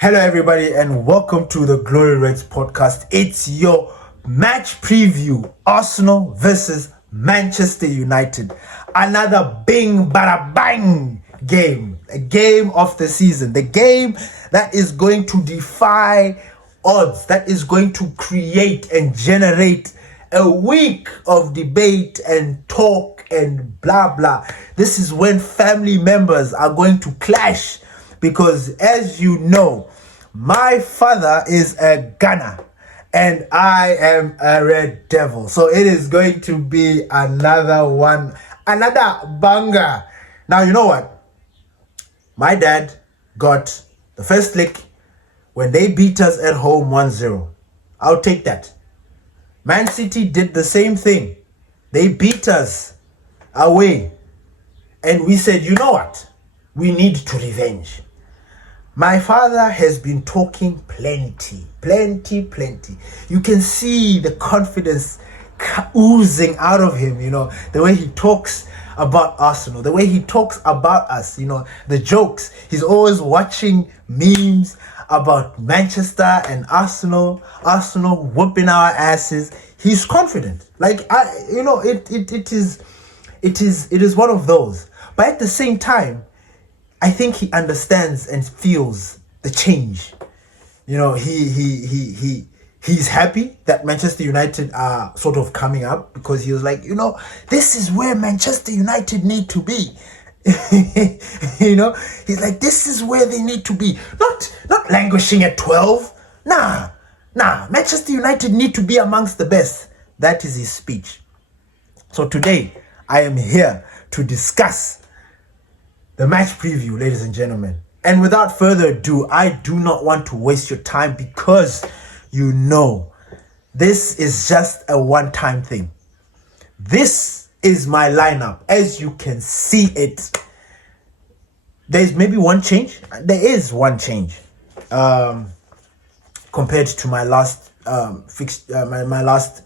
Hello, everybody, and welcome to the Glory Reds podcast. It's your match preview: Arsenal versus Manchester United. Another bing bada bang game, a game of the season, the game that is going to defy odds, that is going to create and generate a week of debate and talk and blah blah. This is when family members are going to clash. Because as you know, my father is a Gunner and I am a Red Devil. So it is going to be another banger. Now, you know what? My dad got the first lick when they beat us at home 1-0. I'll take that. Man City did the same thing. They beat us away. And we said, you know what? We need to revenge. My father has been talking plenty. You can see the confidence oozing out of him, the way he talks about Arsenal, the way he talks about us, the jokes. He's always watching memes about Manchester and Arsenal whooping our asses. He's confident. It is one of those. But at the same time, I think he understands and feels the change. He's happy that Manchester United are sort of coming up, because he was like, this is where Manchester United need to be. He's like, this is where they need to be. Not languishing at 12. Nah. Manchester United need to be amongst the best. That is his speech. So today, I am here to discuss the match preview, ladies and gentlemen. And without further ado, I do not want to waste your time, because this is just a one-time thing. This is my lineup. As you can see it, there's maybe one change. There is one change compared to my last my last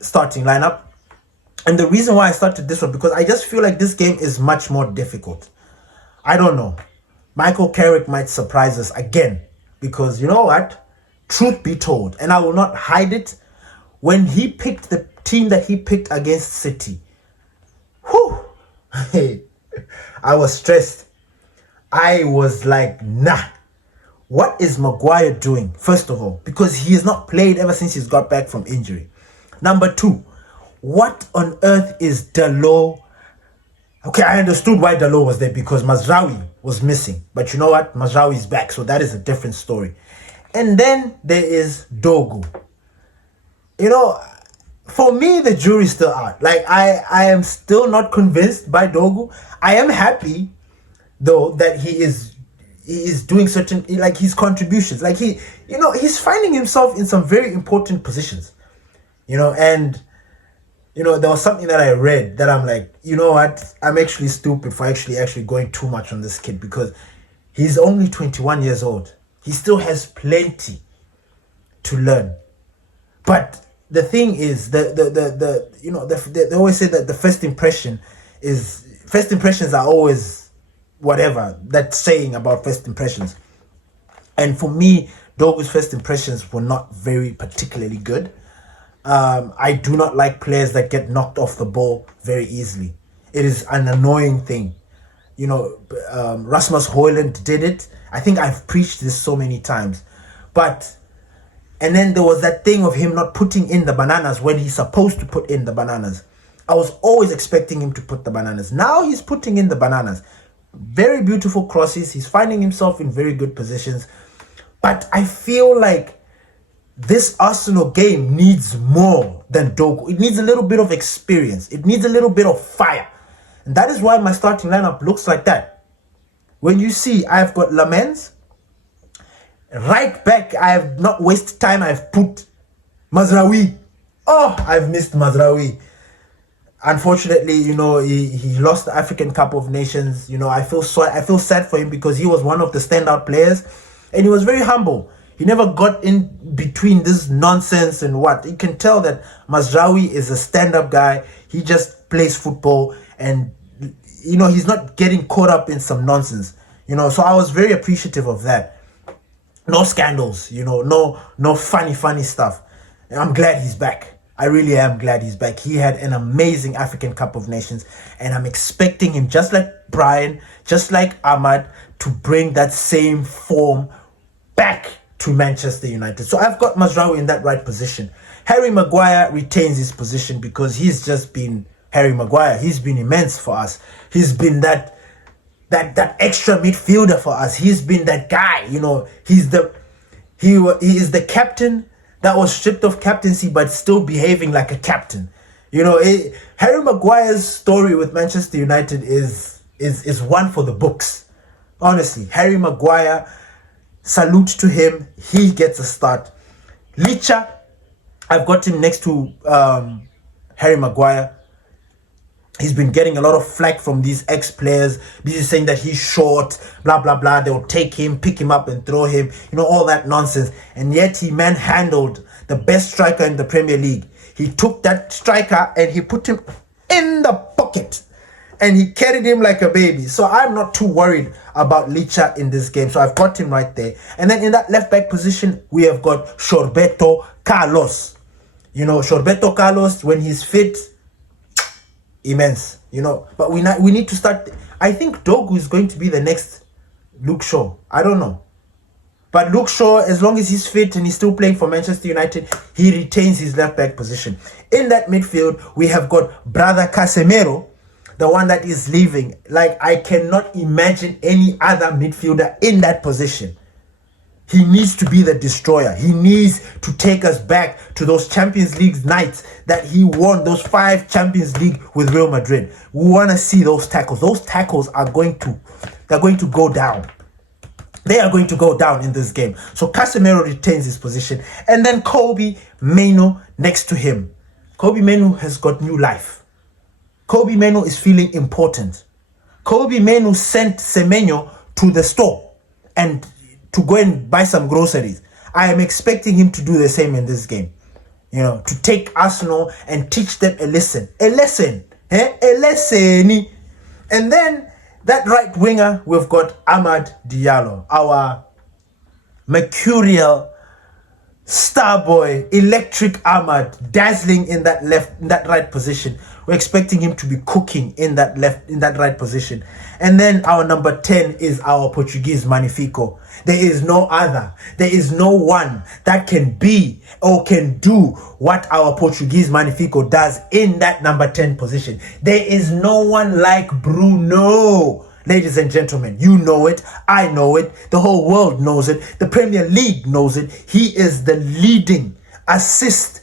starting lineup. And the reason why I started this one, because I just feel like this game is much more difficult. I don't know. Michael Carrick might surprise us again. Because you know what? Truth be told, and I will not hide it, when he picked the team that he picked against City, I was stressed. I was like, nah. What is Maguire doing? First of all, because he has not played ever since he's got back from injury. Number two, what on earth is Dalot? Okay, I understood why Dalot was there, because Mazraoui was missing. But you know what? Mazraoui is back, so that is a different story. And then there is Dogu. For me, the jury's still out. I am still not convinced by Dogu. I am happy, though, that he is doing certain, his contributions. He's finding himself in some very important positions. And there was something that I read that I'm like, you know what? I'm actually stupid for actually going too much on this kid, because he's only 21 years old. He still has plenty to learn. But the thing is, they always say that the first impressions are always whatever that's saying about first impressions. And for me, Dogu's first impressions were not very particularly good. I do not like players that get knocked off the ball very easily. It is an annoying thing. Rasmus Højlund did it. I think I've preached this so many times. And then there was that thing of him not putting in the bananas when he's supposed to put in the bananas. I was always expecting him to put the bananas. Now he's putting in the bananas. Very beautiful crosses. He's finding himself in very good positions. But I feel like this Arsenal game needs more than Dogu. It needs a little bit of experience. It needs a little bit of fire. And that is why my starting lineup looks like that. When you see, I've got Lamens. Right back, I have not wasted time. I've put Mazraoui. Oh, I've missed Mazraoui. Unfortunately, he lost the African Cup of Nations. I feel sad for him, because he was one of the standout players. And he was very humble. He never got in between this nonsense and what. You can tell that Mazraoui is a stand-up guy. He just plays football, and he's not getting caught up in some nonsense. So I was very appreciative of that. no scandals, no funny stuff. And I'm glad he's back. I really am glad he's back. He had an amazing African Cup of Nations, and I'm expecting him, just like Brian, just like Ahmad, to bring that same form back to Manchester United. So I've got Mazraoui in that right position. Harry Maguire retains his position because he's just been Harry Maguire. He's been immense for us. He's been that extra midfielder for us. He's been that guy. He is the captain that was stripped of captaincy but still behaving like a captain. Harry Maguire's story with Manchester United is one for the books. Honestly, Harry Maguire, salute to him. He gets a start. Licha, I've got him next to Harry Maguire. He's been getting a lot of flack from these ex-players. This is saying that he's short, blah, blah, blah. They'll take him, pick him up and throw him. All that nonsense. And yet he manhandled the best striker in the Premier League. He took that striker and he put him in the pocket. And he carried him like a baby. So I'm not too worried about Licha in this game. So I've got him right there. And then in that left-back position, we have got Shorbeto Carlos. Shorbeto Carlos, when he's fit, immense, but we need to start. I think Dogu is going to be the next Luke Shaw. I don't know, but Luke Shaw, as long as he's fit and he's still playing for Manchester United, he retains his left back position. In that midfield, we have got brother Casemiro, the one that is leaving. Like, I cannot imagine any other midfielder in that position. He needs to be the destroyer. He needs to take us back to those Champions League nights that he won, those 5 Champions League with Real Madrid. We want to see those tackles. Those tackles are going to go down. They are going to go down in this game. So Casemiro retains his position. And then Kobe Mainoo next to him. Kobe Mainoo has got new life. Kobe Mainoo is feeling important. Kobe Mainoo sent Semenyo to the store and to go and buy some groceries. I am expecting him to do the same in this game. To take Arsenal and teach them a lesson. A lesson. And then that right winger, we've got Amad Diallo, our mercurial star boy, electric Ahmad, dazzling in that right position. We're expecting him to be cooking in that right position. And then our number 10 is our Portuguese Magnifico. There is no other. There is no one that can be or can do what our Portuguese Magnifico does in that number 10 position. There is no one like Bruno. Ladies and gentlemen, you know it, I know it, the whole world knows it, the Premier League knows it. He is the leading assister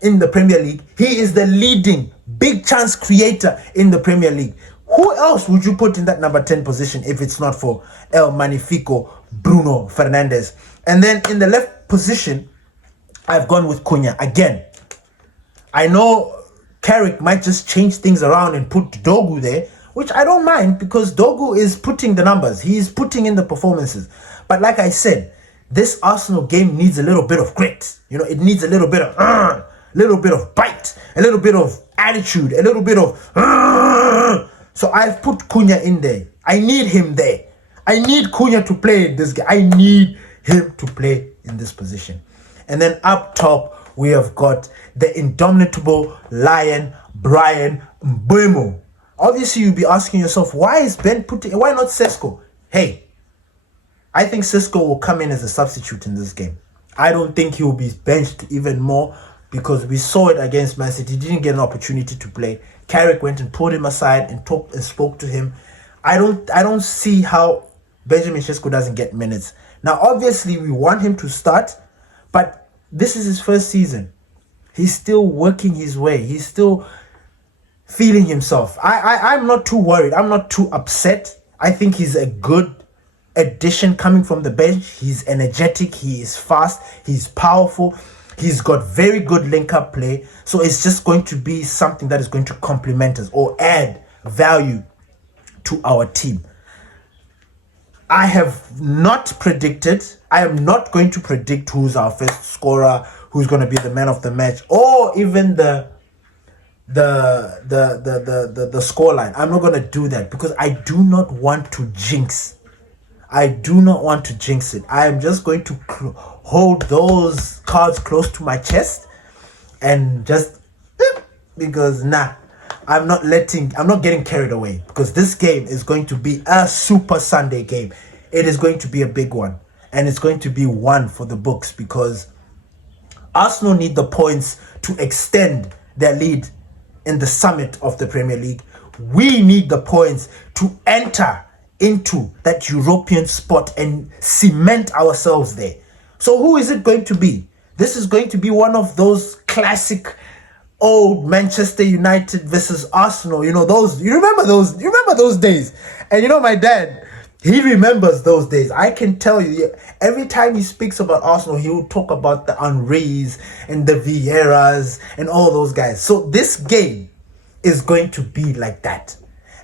in the Premier League. He is the leading big chance creator in the Premier League. Who else would you put in that number 10 position if it's not for El Magnifico, Bruno Fernandes? And then in the left position, I've gone with Cunha again. I know Carrick might just change things around and put Dogu there, which I don't mind because Dogu is putting the numbers. He's putting in the performances. But like I said, this Arsenal game needs a little bit of grit. It needs a little bit of bite, a little bit of attitude, a little bit of So I've put Cunha in there. I need him there. I need Cunha to play in this game. I need him to play in this position. And then up top, we have got the indomitable lion, Brian Mbeumo. Obviously, you'll be asking yourself, why not Sesko? Hey, I think Sesko will come in as a substitute in this game. I don't think he will be benched even more because we saw it against Man City. He didn't get an opportunity to play. Carrick went and pulled him aside and talked and spoke to him. I don't see how Benjamin Sesko doesn't get minutes. Now, obviously, we want him to start, but this is his first season. He's still working his way. He's still feeling himself. I'm not too worried. I'm not too upset. I think he's a good addition coming from the bench. He's energetic. He is fast. He's powerful. He's got very good link-up play. So it's just going to be something that is going to complement us or add value to our team. I have not predicted. I am not going to predict who's our first scorer, who's going to be the man of the match, or even the scoreline. I'm not going to do that because I do not want to jinx I do not want to jinx it. I am just going to hold those cards close to my chest and just because I'm not getting carried away, because this game is going to be a Super Sunday game. It is going to be a big one, and it's going to be one for the books, because Arsenal need the points to extend their lead in the summit of the Premier League. We need the points to enter into that European spot and cement ourselves there. So who is it going to be? This is going to be one of those classic old Manchester United versus Arsenal. You remember those days. And my dad, he remembers those days. I can tell you, every time he speaks about Arsenal, he will talk about the Henrys and the Vieiras and all those guys. So this game is going to be like that.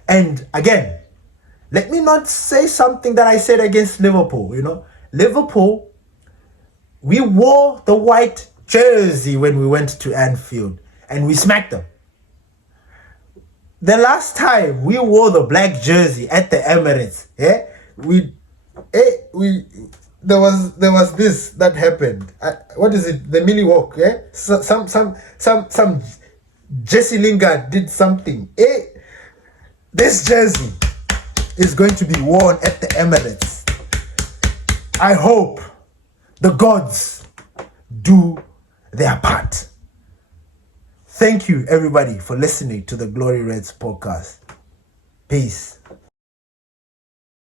And again, let me not say something that I said against Liverpool. Liverpool, we wore the white jersey when we went to Anfield and we smacked them. The last time we wore the black jersey at the Emirates, there was this that happened. What is it? The Millie Walk, some Jesse Lingard did something. This jersey is going to be worn at the Emirates. I hope the gods do their part. Thank you, everybody, for listening to the Glory Reds podcast. Peace.